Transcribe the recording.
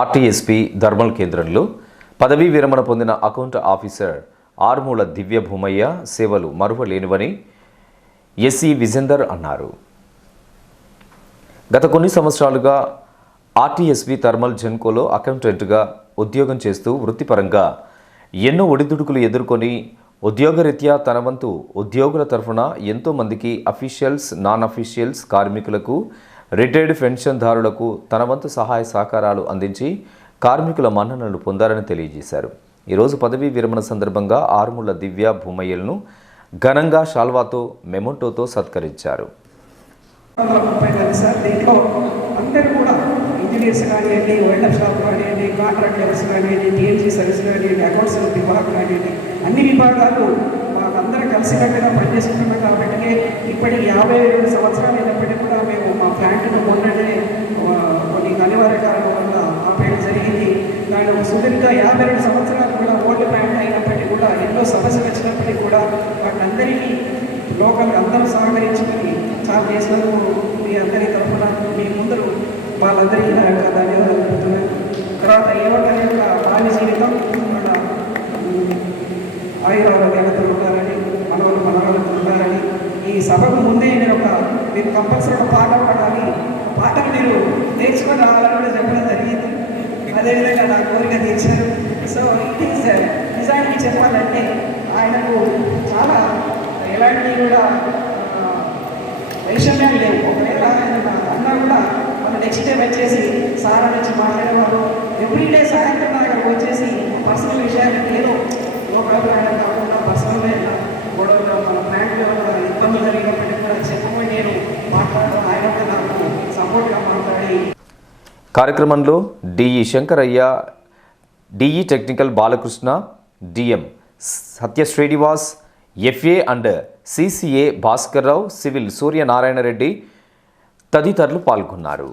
ఆర్టీఎస్పీ thermal కేంద్రంలో పదవీ విరమణ పొందిన అకౌంట్ ఆఫీసర్ ఆర్మూల దివ్య భూమయ్య సేవలు మరువలేనివని ఎస్సీ విజేందర్ అన్నారు. గత కొన్ని సంవత్సరాలుగా ఆర్టీఎస్పీ థర్మల్ జెన్కోలో అకౌంటెంట్గా ఉద్యోగం చేస్తూ వృత్తిపరంగా ఎన్నో ఒడిదుడుకులు ఎదుర్కొని ఉద్యోగరీత్యా తన వంతు ఉద్యోగుల తరఫున ఎంతోమందికి అఫీషియల్స్ నాన్ అఫీషియల్స్ కార్మికులకు రిటైర్డ్ పెన్షన్దారులకు తన వంతు సహాయ సహకారాలు అందించి కార్మికుల మన్ననలు పొందారని తెలియజేశారు. ఈరోజు పదవీ విరమణ సందర్భంగా ఆరుముళ్ళ దివ్య భూమయ్యలను ఘనంగా షాల్వాతో మెమోటోతో సత్కరించారు. ఇంజనీర్స్ కానివ్వండి వెల్డర్ షాప్ కానివ్వండి కాంట్రాక్టర్స్ కానివ్వండి టీఎన్సీ సర్వీస్ కానివ్వండి అకౌంట్స్ విభాగం కానివ్వండి అన్ని విభాగాలు కలిసికట్టుగా పనిచేసుకుంటున్నాం కాబట్టి ఇప్పటికి యాభై రెండు సంవత్సరాలు అయినప్పటికీ కూడా మేము మా ప్లాంట్ను మొన్ననే కొన్ని అనివార్య కారణం వల్ల ఆపేయడం జరిగింది. దాని ఒక సుదీర్ఘ యాభై రెండు సంవత్సరాలు కూడా ఓల్డ్ ప్లాంట్ అయినప్పటికీ కూడా ఎన్నో సమస్యలు వచ్చినప్పటికీ కూడా వాటిందరికీ లోకల్ అందరూ సహకరించుకొని చాలా చేసినందుకు మీ అందరి తరఫున మీ ముందరు వాళ్ళందరికీ నా యొక్క ధన్యవాదాలు చెప్తున్నాను. తర్వాత యువత యొక్క బాల్య జీవితం వాళ్ళ ఉమ్, ఈ సభకు ముందే నేను ఒక మీరు కంపల్సరీ ఒక పాట పడాలి. పాటలు మీరు నేర్చుకొని రావాలని కూడా చెప్పడం జరిగింది. అదేవిధంగా నా కోరిక తీర్చారు. సో ఇట్ ఈస్ నిజానికి చెప్పాలంటే ఆయనకు చాలా ఎలాంటి కూడా ఆ, వైషమ్యాలు లేవు. ఒకవేళ ఆయన అన్నా కూడా మన నెక్స్ట్ డే వచ్చేసి సార్ నుంచి వచ్చి మాట్లాడేవారు. ఎవ్రీడే సాయంత్రం నా దగ్గరకు వచ్చేసి పర్సనల్ విషయాలు నేను ఒక కార్యక్రమంలో DE Shankaraiah DE technical Balakrishna DM Satya Srinivas FA and CCA Bhaskar Rao civil Suryanarayana Reddy తదితరులు పాల్గొన్నారు.